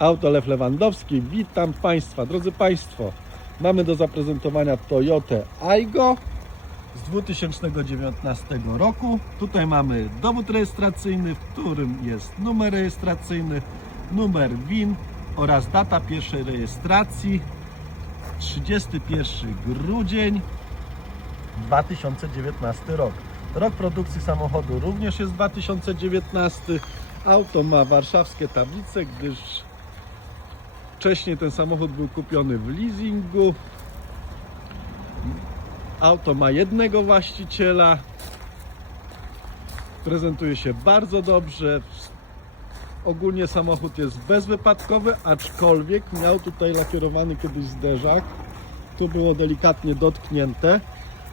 Auto Lew Lewandowski, witam Państwa. Drodzy Państwo, mamy do zaprezentowania Toyotę Aygo z 2019 roku. Tutaj mamy dowód rejestracyjny, w którym jest numer rejestracyjny, numer WIN oraz data pierwszej rejestracji 31 grudzień 2019 rok. Rok produkcji samochodu również jest 2019. Auto ma warszawskie tablice, gdyż wcześniej ten samochód był kupiony w leasingu. Auto ma jednego właściciela. Prezentuje się bardzo dobrze. Ogólnie samochód jest bezwypadkowy, aczkolwiek miał tutaj lakierowany kiedyś zderzak. Tu było delikatnie dotknięte,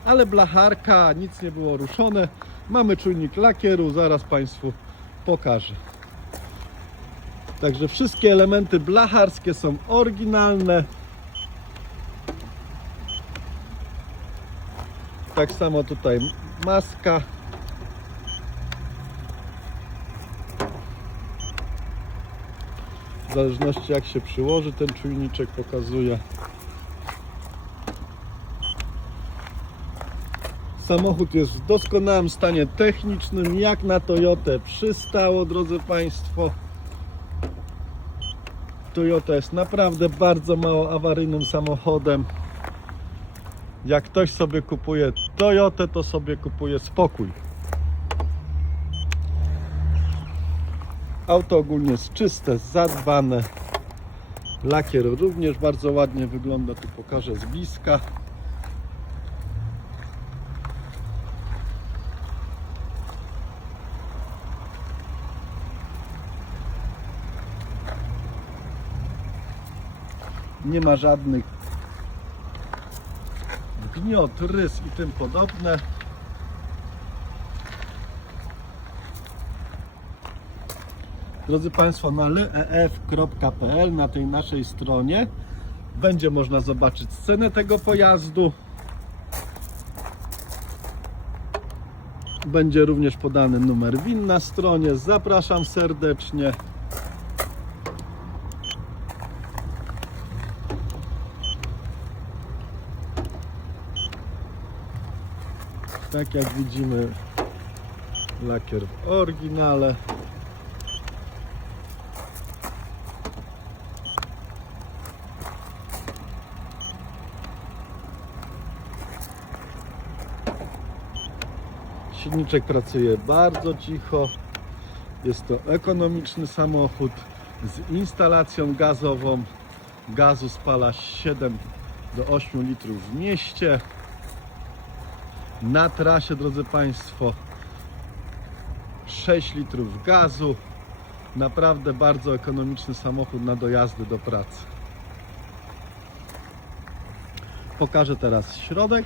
ale blacharka, nic nie było ruszone. Mamy czujnik lakieru, zaraz Państwu pokażę. Także wszystkie elementy blacharskie są oryginalne. Tak samo tutaj maska. W zależności jak się przyłoży, ten czujniczek pokazuje. Samochód jest w doskonałym stanie technicznym, jak na Toyotę przystało, drodzy Państwo. Toyota jest naprawdę bardzo mało awaryjnym samochodem. Jak ktoś sobie kupuje Toyotę, to sobie kupuje spokój. Auto ogólnie jest czyste, zadbane. Lakier również bardzo ładnie wygląda. Tu pokażę z bliska. Nie ma żadnych gniot, rys i tym podobne. Drodzy Państwo, na leef.pl na tej naszej stronie będzie można zobaczyć cenę tego pojazdu. Będzie również podany numer WIN na stronie. Zapraszam serdecznie. Tak jak widzimy, lakier w oryginale. Silniczek pracuje bardzo cicho. Jest to ekonomiczny samochód z instalacją gazową. Gazu spala 7 do 8 litrów w mieście. Na trasie, drodzy Państwo, 6 litrów gazu. Naprawdę bardzo ekonomiczny samochód na dojazdy do pracy. Pokażę teraz środek.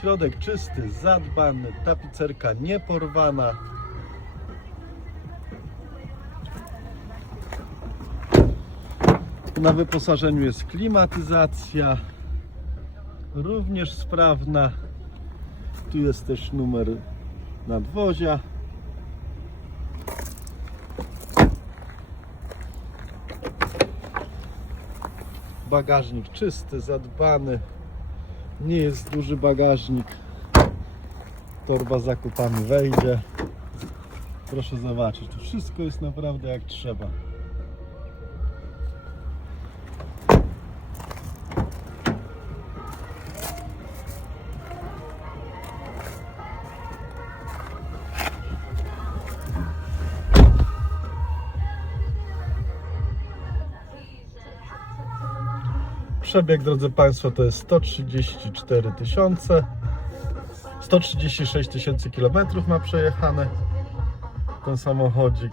Środek czysty, zadbany, tapicerka nieporwana. Na wyposażeniu jest klimatyzacja, również sprawna. Tu jest też numer nadwozia. Bagażnik czysty, zadbany. Nie jest duży bagażnik. Torba zakupami wejdzie. Proszę zobaczyć, tu wszystko jest naprawdę jak trzeba. Przebieg, drodzy Państwo, to jest 134 tysiące. 136 tysięcy kilometrów ma przejechane ten samochodzik.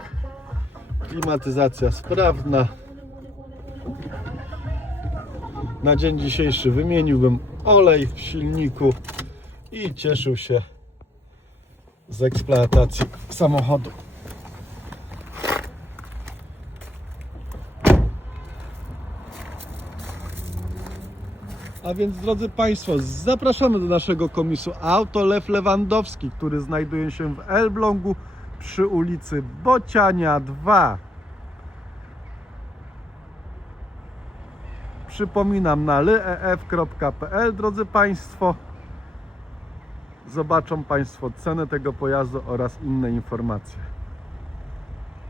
Klimatyzacja sprawna. Na dzień dzisiejszy wymieniłbym olej w silniku i cieszył się z eksploatacji samochodu. A więc drodzy Państwo, zapraszamy do naszego komisu Auto Lew Lewandowski, który znajduje się w Elblągu przy ulicy Bociania 2. Przypominam na lyef.pl drodzy Państwo. Zobaczą Państwo cenę tego pojazdu oraz inne informacje.